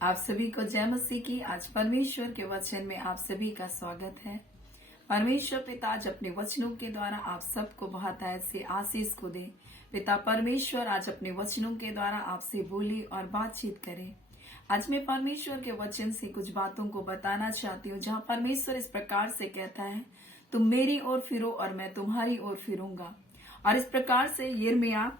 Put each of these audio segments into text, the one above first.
आप सभी को जय मसीह की। आज परमेश्वर के वचन में आप सभी का स्वागत है। परमेश्वर पिता आज अपने वचनों के द्वारा आप सबको बहुत ऐसे आशीष को दे। पिता परमेश्वर आज अपने वचनों के द्वारा आपसे बोली और बातचीत करे। आज मैं परमेश्वर के वचन से कुछ बातों को बताना चाहती हूँ, जहाँ परमेश्वर इस प्रकार से कहता है, तुम मेरी ओर फिरो और मैं तुम्हारी ओर फिरूंगा। और इस प्रकार से यिर्मयाह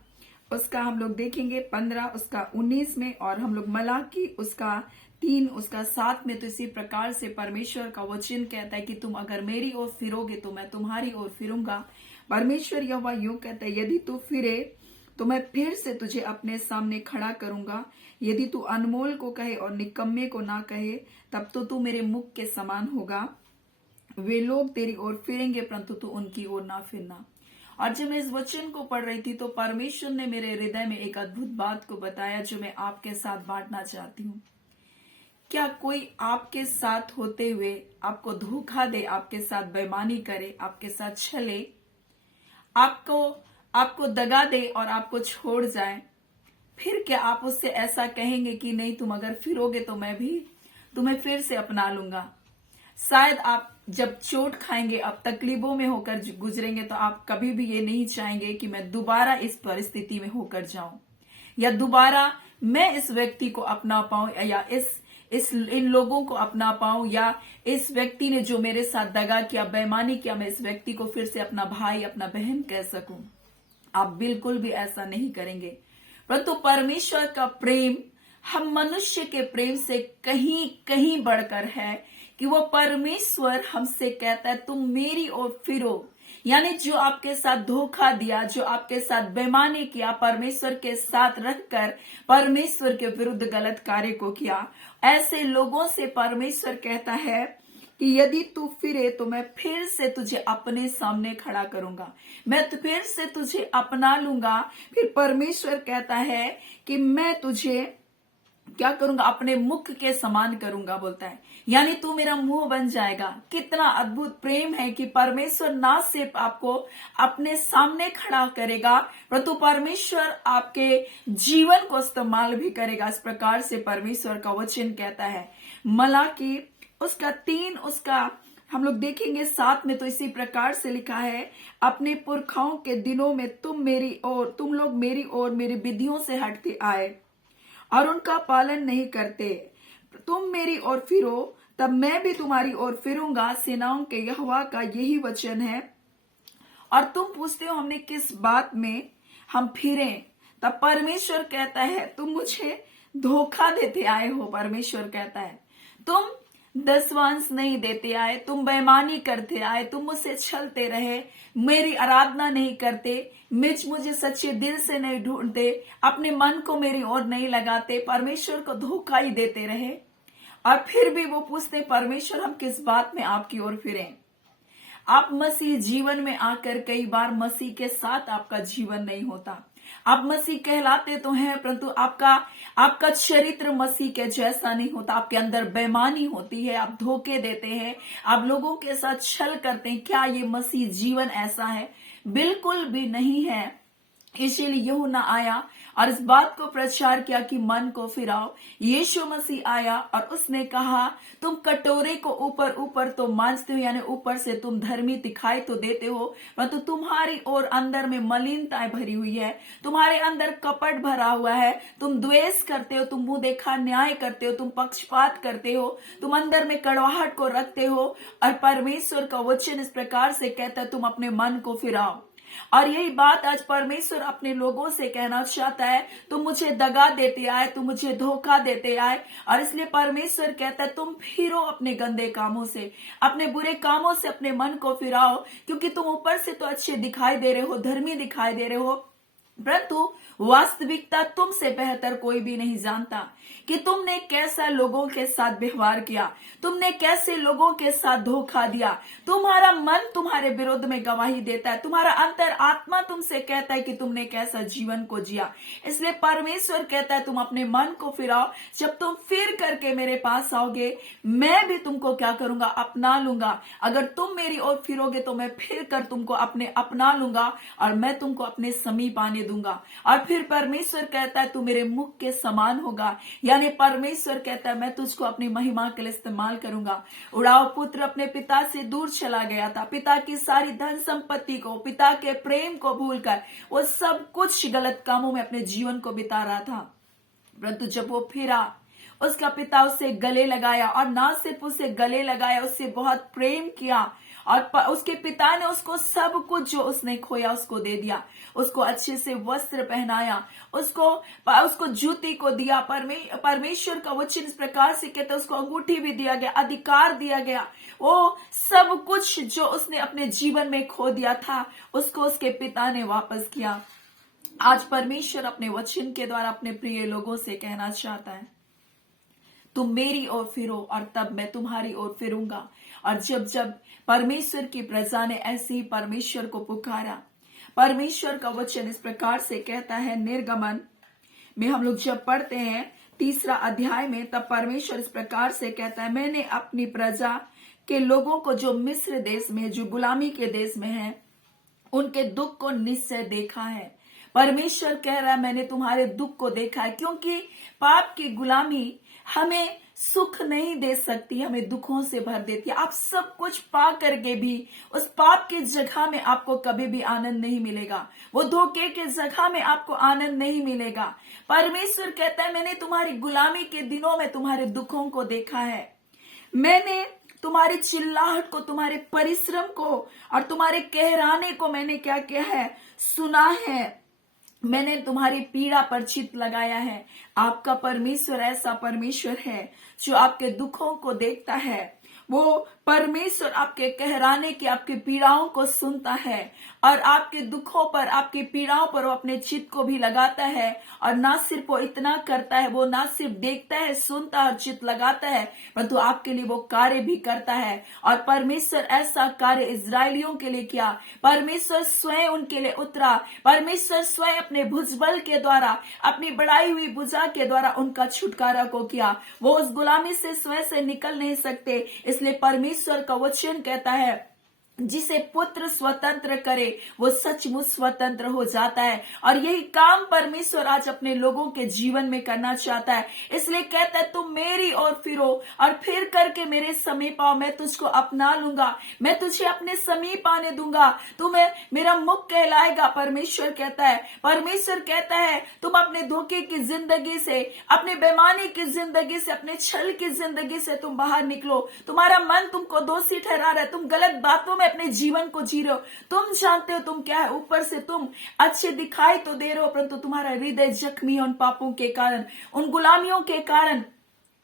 उसका हम लोग देखेंगे 15 उसका 19 में, और हम लोग मलाकी उसका 3 उसका 7 में। तो इसी प्रकार से परमेश्वर का वचन कहता है कि तुम अगर मेरी ओर फिरोगे तो मैं तुम्हारी ओर फिरूंगा। परमेश्वर यहोवा यूं कहता है, यदि तू फिरे तो मैं फिर से तुझे अपने सामने खड़ा करूंगा। यदि तू अनमोल को कहे और निकम्मे को ना कहे, तब तो तू मेरे मुख के समान होगा। वे लोग तेरी ओर फिरेंगे परंतु तू उनकी ओर ना फिरना। और जब मैं इस वचन को पढ़ रही थी तो परमेश्वर ने मेरे हृदय में एक अद्भुत बात को बताया, जो मैं आपके साथ बांटना चाहती हूँ। क्या कोई आपके साथ होते हुए आपको धोखा दे, आपके साथ बेईमानी करे, आपके साथ छले, आपको दगा दे और आपको छोड़ जाए, फिर क्या आप उससे ऐसा कहेंगे कि नहीं, तुम अगर फिरोगे तो मैं भी तुम्हें फिर से अपना लूंगा? शायद आप जब चोट खाएंगे, आप तकलीफों में होकर गुजरेंगे, तो आप कभी भी ये नहीं चाहेंगे कि मैं दोबारा इस परिस्थिति में होकर जाऊं, या दोबारा मैं इस व्यक्ति को अपना पाऊं, या इन लोगों को अपना पाऊं, या इस व्यक्ति ने जो मेरे साथ दगा किया, बेईमानी किया, मैं इस व्यक्ति को फिर से अपना भाई, अपना बहन कह सकूं। आप बिल्कुल भी ऐसा नहीं करेंगे। परंतु परमेश्वर का प्रेम हम मनुष्य के प्रेम से कहीं कहीं बढ़कर है कि वो परमेश्वर हमसे कहता है, तुम मेरी ओर फिरो। यानी जो आपके साथ धोखा दिया, जो आपके साथ बेईमानी किया, परमेश्वर के साथ रखकर परमेश्वर के विरुद्ध गलत कार्य को किया, ऐसे लोगों से परमेश्वर कहता है कि यदि तू फिरे तो मैं फिर से तुझे अपने सामने खड़ा करूंगा, मैं तो फिर से तुझे अपना लूंगा। फिर परमेश्वर कहता है कि मैं तुझे क्या करूंगा, अपने मुख के समान करूंगा, बोलता है। यानी तू मेरा मुंह बन जाएगा। कितना अद्भुत प्रेम है कि परमेश्वर ना सिर्फ आपको अपने सामने खड़ा करेगा, परंतु परमेश्वर आपके जीवन को इस्तेमाल भी करेगा। इस प्रकार से परमेश्वर का वचन कहता है। मलाकी उसका 3 उसका हम लोग देखेंगे 7 में, तो इसी प्रकार से लिखा है, अपने पुरखाओं के दिनों में तुम लोग मेरी ओर मेरी विधियों से हटते आए और उनका पालन नहीं करते। तुम मेरी ओर फिरो तब मैं भी तुम्हारी ओर फिरूंगा। सेनाओं के यहोवा का यही वचन है। और तुम पूछते हो हमने किस बात में हम फिरे, तब परमेश्वर कहता है, तुम मुझे धोखा देते आए हो। परमेश्वर कहता है, तुम दसवांश नहीं देते आए, तुम बेईमानी करते आए, तुम मुझसे छलते रहे, मेरी आराधना नहीं करते, मुझे सच्चे दिल से नहीं ढूंढते, अपने मन को मेरी ओर नहीं लगाते, परमेश्वर को धोखा ही देते रहे। और फिर भी वो पूछते, परमेश्वर हम किस बात में आपकी ओर फिरें? आप मसीह जीवन में आकर कई बार मसीह के साथ आपका जीवन नहीं होता। आप मसीह कहलाते तो हैं, परंतु आपका चरित्र मसीह के जैसा नहीं होता। आपके अंदर बेईमानी होती है, आप धोखे देते हैं, आप लोगों के साथ छल करते हैं। क्या ये मसीह जीवन ऐसा है? बिल्कुल भी नहीं है। इसीलिए यूहन्ना आया और इस बात को प्रचार किया कि मन को फिराओ। यीशु मसीह आया और उसने कहा, तुम कटोरे को ऊपर ऊपर तो मांजते हो, यानी ऊपर से तुम धर्मी दिखाई तो देते हो, परंतु तुम्हारी ओर अंदर में मलिनताएं भरी हुई है, तुम्हारे अंदर कपट भरा हुआ है, तुम द्वेष करते हो, तुम मुंह देखा न्याय करते हो, तुम पक्षपात करते हो, तुम अंदर में कड़वाहट को रखते हो। और परमेश्वर का वचन इस प्रकार से कहता है, तुम अपने मन को फिराओ। और यही बात आज परमेश्वर अपने लोगों से कहना चाहता है, तुम मुझे दगा देते आए, तुम मुझे धोखा देते आए, और इसलिए परमेश्वर कहता है, तुम फिरो अपने गंदे कामों से, अपने बुरे कामों से अपने मन को फिराओ। क्योंकि तुम ऊपर से तो अच्छे दिखाई दे रहे हो, धर्मी दिखाई दे रहे हो, परंतु वास्तविकता तुमसे बेहतर कोई भी नहीं जानता कि तुमने कैसा लोगों के साथ व्यवहार किया, तुमने कैसे लोगों के साथ धोखा दिया। तुम्हारा मन तुम्हारे विरोध में गवाही देता है, तुम्हारा अंतर आत्मा तुमसे कहता है कि तुमने कैसा जीवन को जिया। इसलिए परमेश्वर कहता है, तुम अपने मन को फिराओ। जब तुम फिर करके मेरे पास आओगे, मैं भी तुमको क्या करूंगा, अपना लूंगा। अगर तुम मेरी ओर फिरोगे तो मैं फिर कर तुमको अपना लूंगा और मैं तुमको अपने समीप आने दूंगा। और फिर परमेश्वर कहता है तू मेरे मुख के समान होगा, यानी परमेश्वर कहता है मैं तुझको अपनी महिमा के लिए इस्तेमाल करूंगा। उड़ाव पुत्र अपने पिता से दूर चला गया था, पिता की सारी धन संपत्ति को, पिता के प्रेम को भूलकर वो सब कुछ गलत कामों में अपने जीवन को बिता रहा था। परंतु जब वो फिरा, उसका पिता उसे गले लगाया, और ना सिर्फ उसे गले लगाया, उससे बहुत प्रेम किया, और उसके पिता ने उसको सब कुछ जो उसने खोया उसको दे दिया। उसको अच्छे से वस्त्र पहनाया, उसको जूती को दिया। परमेश्वर का वचन इस प्रकार से कहते उसको अंगूठी भी दिया गया, अधिकार दिया गया। वो सब कुछ जो उसने अपने जीवन में खो दिया था उसको उसके पिता ने वापस किया। आज परमेश्वर अपने वचन के द्वारा अपने प्रिय लोगों से कहना चाहता है तुम मेरी ओर फिरो और तब मैं तुम्हारी ओर फिरूंगा। और जब जब परमेश्वर की प्रजा ने ऐसे ही परमेश्वर को पुकारा, परमेश्वर का वचन इस प्रकार से कहता है, निर्गमन में हम लोग जब पढ़ते हैं 3 अध्याय में, तब परमेश्वर इस प्रकार से कहता है, मैंने अपनी प्रजा के लोगों को जो मिस्र देश में, जो गुलामी के देश में है, उनके दुख को निश्चय देखा है। परमेश्वर कह रहा है मैंने तुम्हारे दुख को देखा है, क्योंकि पाप की गुलामी हमें सुख नहीं दे सकती, हमें दुखों से भर देती है। आप सब कुछ पा करके भी उस पाप की जगह में आपको कभी भी आनंद नहीं मिलेगा, वो धोखे के जगह में आपको आनंद नहीं मिलेगा। परमेश्वर कहता है मैंने तुम्हारी गुलामी के दिनों में तुम्हारे दुखों को देखा है, मैंने तुम्हारी चिल्लाहट को, तुम्हारे परिश्रम को और तुम्हारे कहराने को मैंने क्या किया है, सुना है। मैंने तुम्हारी पीड़ा पर चित्त लगाया है। आपका परमेश्वर ऐसा परमेश्वर है जो आपके दुखों को देखता है। वो परमेश्वर आपके कहराने की, आपकी पीड़ाओं को सुनता है, और आपके दुखों पर, आपकी पीड़ाओं पर वो अपने चित्त को भी लगाता है। और ना सिर्फ वो इतना करता है, वो ना सिर्फ देखता है, सुनता है और चित्त लगाता है, परंतु आपके लिए वो कार्य भी करता है। और परमेश्वर ऐसा कार्य इजरायलियों के लिए किया। परमेश्वर स्वयं उनके लिए उतरा। परमेश्वर स्वयं अपने भुजबल के द्वारा, अपनी बढ़ाई हुई भुजा के द्वारा उनका छुटकारा को किया। वो उस गुलामी से स्वयं से निकल नहीं सकते, इसलिए परमेश्वर का वचन कहता है जिसे पुत्र स्वतंत्र करे वो सचमुच स्वतंत्र हो जाता है। और यही काम परमेश्वर आज अपने लोगों के जीवन में करना चाहता है। इसलिए कहता है तुम मेरी ओर फिरो और फिर करके मेरे समीप आओ, मैं तुझको अपना लूंगा, मैं तुझे अपने समीप आने दूंगा, तुम्हें मेरा मुख कहलाएगा। परमेश्वर कहता है, परमेश्वर कहता है तुम अपने धोखे की जिंदगी से, अपने बेईमानी की जिंदगी से, अपने छल की जिंदगी से तुम बाहर निकलो। तुम्हारा मन तुमको दोषी ठहरा रहा है, तुम गलत बातों में अपने जीवन को जी रहे हो। तुम जानते हो तुम क्या है, ऊपर से तुम अच्छे दिखाई तो दे रहे हो, परंतु तुम्हारा हृदय जख्मी है उन पापों के कारण, उन गुलामियों के कारण।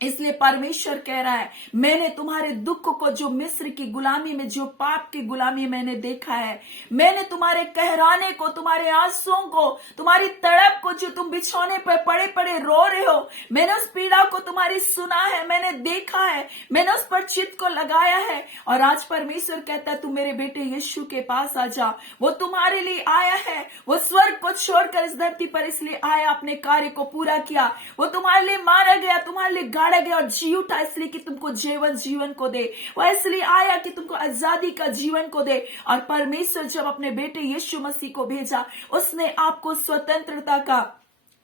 इसलिए परमेश्वर कह रहा है मैंने तुम्हारे दुख को, जो मिस्र की गुलामी में, जो पाप की गुलामी मैंने देखा है, मैंने तुम्हारे कहराने को, तुम्हारे आंसुओं को, तुम्हारी तड़प को, जो तुम बिछौने पर पड़े पड़े रो रहे हो, मैंने उस पीड़ा को तुम्हारी सुना है, मैंने देखा है, मैंने उस पर चित्त को लगाया है। और आज परमेश्वर कहता है तू मेरे बेटे यीशु के पास आ जा। वो तुम्हारे लिए आया है, वो स्वर्ग को छोड़कर इस धरती पर इसलिए आया, अपने कार्य को पूरा किया। वो तुम्हारे लिए मारा गया, तुम्हारे लिए गाड़ा गया और जी उठा, इसलिए कि तुमको जीवन को दे। वह इसलिए आया कि तुमको आजादी का जीवन को दे। और परमेश्वर जब अपने बेटे यीशु मसीह को भेजा, उसने आपको स्वतंत्रता का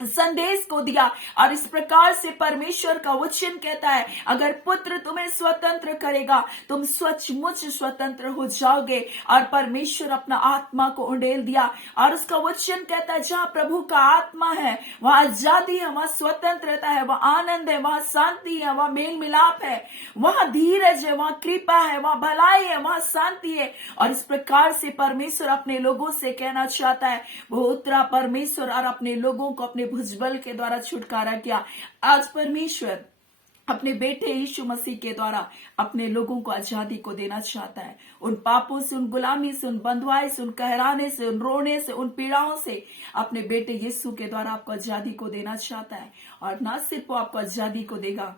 संदेश को दिया। और इस प्रकार से परमेश्वर का वचन कहता है अगर पुत्र तुम्हें स्वतंत्र करेगा तुम सचमुच स्वतंत्र हो जाओगे। और परमेश्वर अपना आत्मा को उंडेल दिया, और उसका वचन कहता है जहां प्रभु का आत्मा है वहां आजादी है, वहां स्वतंत्रता है, वहां आनंद है, वहां शांति है, वहां मेल मिलाप है, वहां धीरज है, वहां कृपा है, वहां भलाई है, वहां शांति है। और इस प्रकार से परमेश्वर अपने लोगों से कहना चाहता है, वो उतरा परमेश्वर और अपने लोगों को अपने भुजबल के द्वारा छुटकारा किया। आज परमेश्वर अपने बेटे यीशु मसीह के द्वारा अपने लोगों को आजादी को देना चाहता है, उन पापों से, उन गुलामी से, उन बंधुआई से, उन कहराने से, उन रोने से, उन पीड़ाओं से अपने बेटे यीशु के द्वारा आपको आजादी को देना चाहता है। और ना सिर्फ वो आपको आजादी को देगा,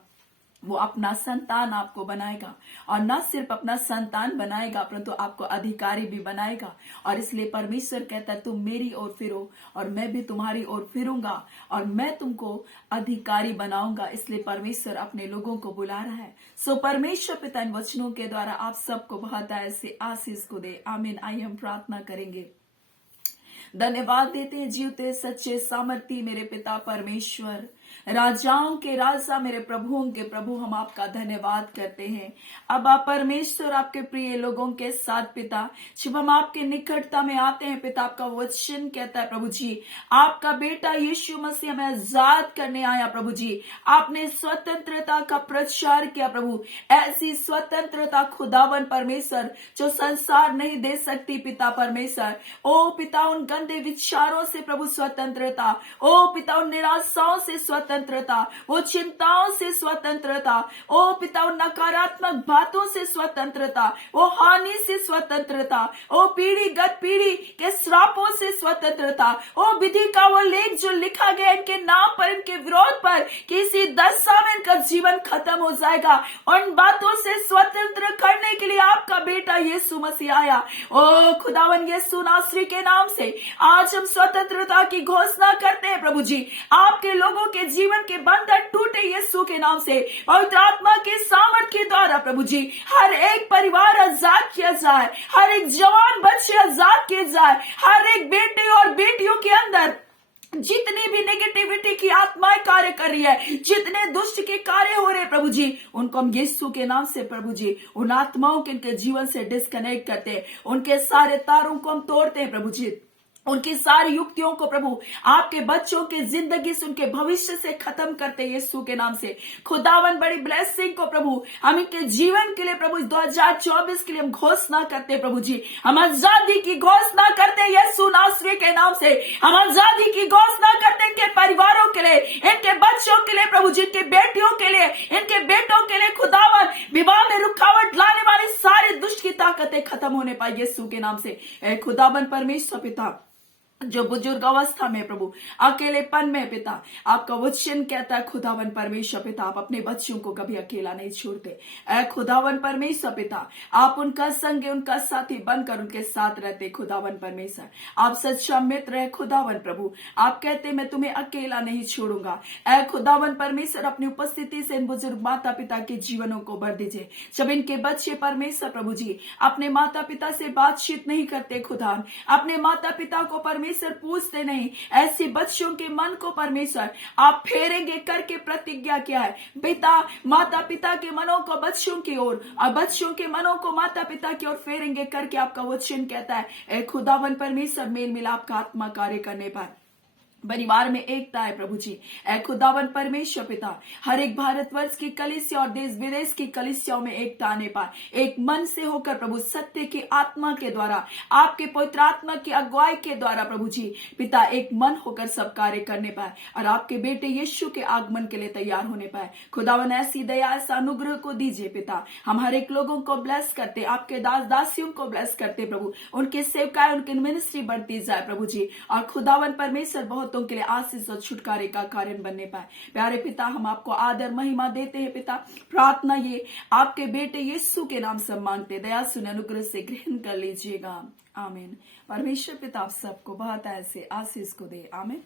वो अपना संतान आपको बनाएगा, और न सिर्फ अपना संतान बनाएगा परंतु आपको अधिकारी भी बनाएगा। और इसलिए परमेश्वर कहता है तुम मेरी ओर फिरो और मैं भी तुम्हारी ओर फिरूंगा और मैं तुमको अधिकारी बनाऊंगा। इसलिए परमेश्वर अपने लोगों को बुला रहा है। सो परमेश्वर पिता इन वचनों के द्वारा आप सबको बहुत ऐसे आशीष को दे। आमीन। आइए हम प्रार्थना करेंगे। धन्यवाद देते हैं जीवते सच्चे सामर्थी मेरे पिता परमेश्वर, राजाओं के राजा, मेरे प्रभुओं के प्रभु, हम आपका धन्यवाद करते हैं। अब आप परमेश्वर आपके प्रिय लोगों के साथ पिता, जब हम आपके निकटता में आते हैं पिता, आपका वचन कहता है प्रभु जी, आपका बेटा यीशु मसीह हमें आजाद करने आया प्रभु जी। आपने स्वतंत्रता का प्रचार किया प्रभु, ऐसी स्वतंत्रता खुदावन परमेश्वर जो संसार नहीं दे सकती पिता परमेश्वर। ओ पिता, उन गंदे विचारों से प्रभु स्वतंत्रता, ओ पिता उन निराशाओं से स्वतंत्रता, वो चिंताओं से स्वतंत्रता, ओ पिता उन नकारात्मक बातों से स्वतंत्रता, वो हानि से स्वतंत्रता, ओ पीढ़ीगत पीढ़ी के श्रापों से स्वतंत्रता, ओ विधि का वो लेख जो लिखा गया इनके नाम पर, इनके विरोध पर, किसी दशा में इनका जीवन खत्म हो जाएगा। उन बातों से स्वतंत्र करने के लिए आपका बेटा यीशु मसीह आया। ओ खुदावन यीशु नासरी के नाम से आज हम स्वतंत्रता की घोषणा करते हैं प्रभु जी। आपके लोगों के जीवन के बंधन टूटे यीशु के नाम से, पवित्र आत्मा के सामर्थ्य के द्वारा प्रभु जी हर एक परिवार आजाद किया जाए, हर एक जवान बच्चे आजाद किए जाए, हर एक बेटे और बेटियों के अंदर जितनी भी नेगेटिविटी की आत्माएं कार्य कर रही है, जितने दुष्ट के कार्य हो रहे प्रभु जी, उनको हम यीशु के नाम से प्रभु जी उन आत्माओं के इनके जीवन से डिस्कनेक्ट करते हैं, उनके सारे तारों को हम तोड़ते हैं प्रभु जी, उनकी सारी युक्तियों को प्रभु आपके बच्चों के जिंदगी से, उनके भविष्य से खत्म करते यीशु के नाम से। खुदावन बड़ी ब्लेसिंग को प्रभु हम इनके जीवन के लिए प्रभु 2024 के लिए हम घोषणा करते हैं प्रभु जी। हम आजादी की घोषणा करते हैं यीशु नासरी के नाम से। हम आजादी की घोषणा करते हैं इनके परिवारों के लिए, इनके बच्चों के लिए प्रभु जी, इनके बेटियों के लिए, इनके बेटों के लिए। खुदावन विवाह में रुकावट लाने वाली सारी दुष्ट की ताकतें खत्म होने पाए यीशु के नाम से। खुदावन परमेश्वर पिता, जो बुजुर्ग अवस्था में प्रभु अकेलेपन में पिता, आपका वचन कहता है खुदावन परमेश्वर पिता, आप अपने बच्चों को कभी अकेला नहीं छोड़ते। ऐ खुदावन परमेश्वर पिता, आप उनका संग, उनका साथी बनकर उनके साथ रहते। खुदावन परमेश्वर, आप सच्चा मित्र है खुदावन प्रभु। आप कहते मैं तुम्हें अकेला नहीं छोड़ूंगा। ऐ खुदावन परमेश्वर, अपनी उपस्थिति से इन बुजुर्ग माता पिता के जीवनों को भर दीजिए। जब इनके बच्चे परमेश्वर प्रभु जी अपने माता पिता से बातचीत नहीं करते, खुदा अपने माता पिता को परमेश्वर पूछते नहीं, ऐसे बच्चों के मन को परमेश्वर आप फेरेंगे करके प्रतिज्ञा किया है पिता। माता पिता के मनों को बच्चों की ओर और बच्चों के मनों को माता पिता की ओर फेरेंगे करके आपका वचन कहता है। ए खुदावन परमेश्वर, मेल मिलाप का आत्मा कार्य करने पाए, परिवार में एकता है प्रभु जी। ऐ खुदावन परमेश्वर पिता, हर एक भारतवर्ष की कलीसिया और देश विदेश की कलीसियाओं में एकता आने पाए, एक मन से होकर प्रभु सत्य की आत्मा के द्वारा, आपके पवित्र आत्मा की अगुवाई के द्वारा प्रभु जी पिता एक मन होकर सब कार्य करने पाए और आपके बेटे यीशु के आगमन के लिए तैयार होने पाए। खुदावन ऐसी दया, ऐसा अनुग्रह को दीजिए पिता। हम हर एक लोगों को ब्लेस करते, आपके दास दासियों को ब्लेस करते प्रभु, उनके सेवकाएं, उनकी मिनिस्ट्री बढ़ती जाए प्रभु जी। और खुदावन परमेश्वर बहुतों के लिए आशीष और छुटकारे का कारण बनने पाए। प्यारे पिता, हम आपको आदर महिमा देते हैं पिता। प्रार्थना ये आपके बेटे यीशु के नाम से मांगते, दया सुने अनुग्रह से ग्रहण कर लीजिएगा। आमीन। परमेश्वर पिता आप सबको बहुत ऐसे आशीष को दे। आमीन।